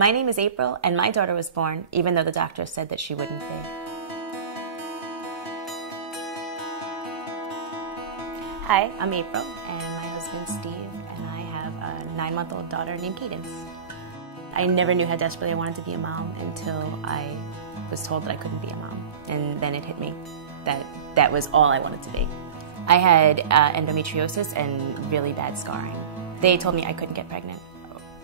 My name is April, and my daughter was born, even though the doctor said that she wouldn't be. Hi, I'm April, and my husband's Steve, and I have a 9-month-old daughter named Cadence. I never knew how desperately I wanted to be a mom until I was told that I couldn't be a mom. And then it hit me that that was all I wanted to be. I had endometriosis and really bad scarring. They told me I couldn't get pregnant.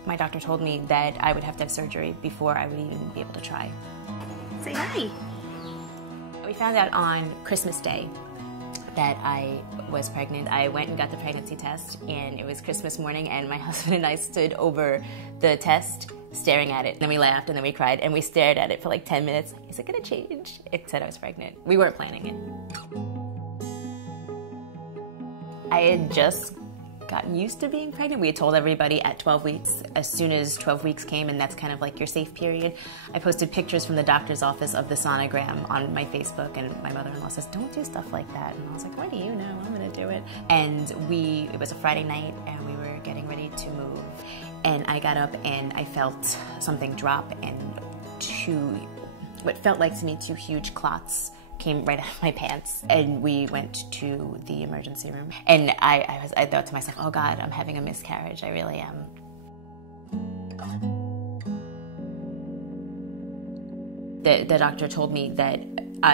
My doctor told me that I would have to have surgery before I would even be able to try. Say hi. We found out on Christmas Day that I was pregnant. I went and got the pregnancy test, and it was Christmas morning, and my husband and I stood over the test staring at it. And then we laughed, and then we cried, and we stared at it for like 10 minutes. Is it gonna change? It said I was pregnant. We weren't planning it. I had just gotten used to being pregnant. We had told everybody at 12 weeks. As soon as 12 weeks came, and that's kind of like your safe period, I posted pictures from the doctor's office of the sonogram on my Facebook, and my mother-in-law says, "Don't do stuff like that." And I was like, "What do you know? I'm gonna do it." And it was a Friday night, and we were getting ready to move. And I got up, and I felt something drop, and what felt like to me 2 huge clots came right out of my pants, and we went to the emergency room. And I thought to myself, oh God, I'm having a miscarriage. I really am. The doctor told me that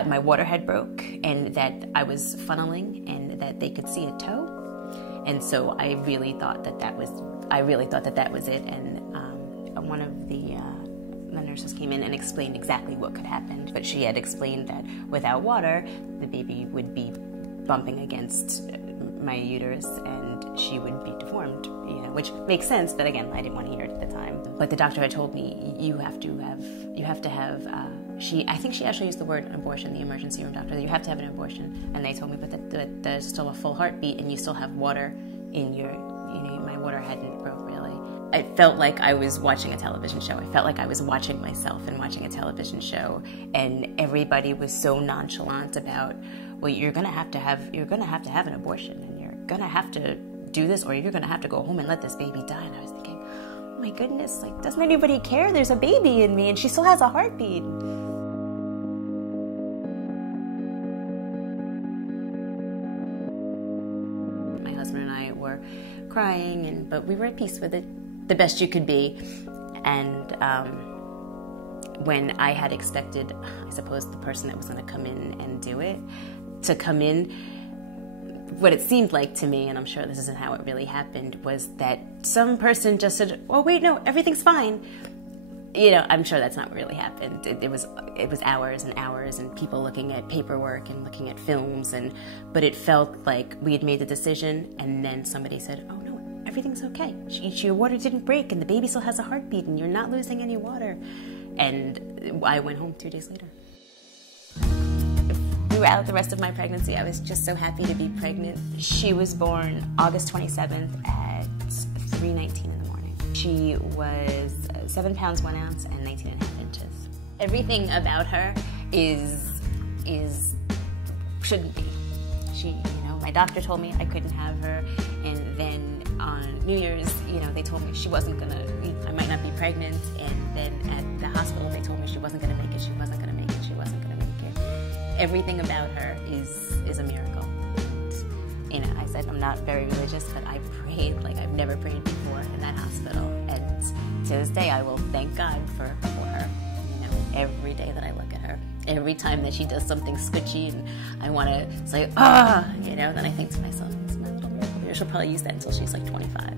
my water had broke, and that I was funneling, and that they could see a toe. And so I really thought that that was it. And one of the nurses came in and explained exactly what could happen. But she had explained that without water, the baby would be bumping against my uterus and she would be deformed, which makes sense, but again, I didn't want to hear it at the time. But the doctor had told me, you have to have, I think she actually used the word abortion, the emergency room doctor, you have to have an abortion. And they told me, but that there's still a full heartbeat and you still have water in your, my water hadn't broke really. It felt like I was watching a television show. I felt like I was watching myself and watching a television show, and everybody was so nonchalant about, well, you're gonna have to have an abortion, and you're gonna have to do this, or you're gonna have to go home and let this baby die. And I was thinking, oh my goodness, like, doesn't anybody care? There's a baby in me, and she still has a heartbeat. My husband and I were crying, but we were at peace with it, the best you could be. And when I had expected, I suppose, the person that was going to come in and do it, to come in, what it seemed like to me, and I'm sure this isn't how it really happened, was that some person just said, oh wait, no, everything's fine. I'm sure that's not what really happened. It was hours and hours, and people looking at paperwork and looking at films, but it felt like we had made the decision, and then somebody said, oh no, everything's okay. Your water didn't break, and the baby still has a heartbeat, and you're not losing any water. And I went home 2 days later. Throughout the rest of my pregnancy, I was just so happy to be pregnant. She was born August 27th at 3:19 in the morning. She was 7 pounds 1 ounce and 19.5 inches. Everything about her shouldn't be. My doctor told me I couldn't have her, and then on New Year's, they told me I might not be pregnant, and then at the hospital they told me she wasn't gonna make it, she wasn't gonna make it, she wasn't gonna make it. Everything about her is a miracle. And, I said I'm not very religious, but I prayed like I've never prayed before in that hospital, and to this day I will thank God for her. Every day that I look at her, every time that she does something sketchy and I want to say, then I think to myself, it's my little miracle. She'll probably use that until she's like 25.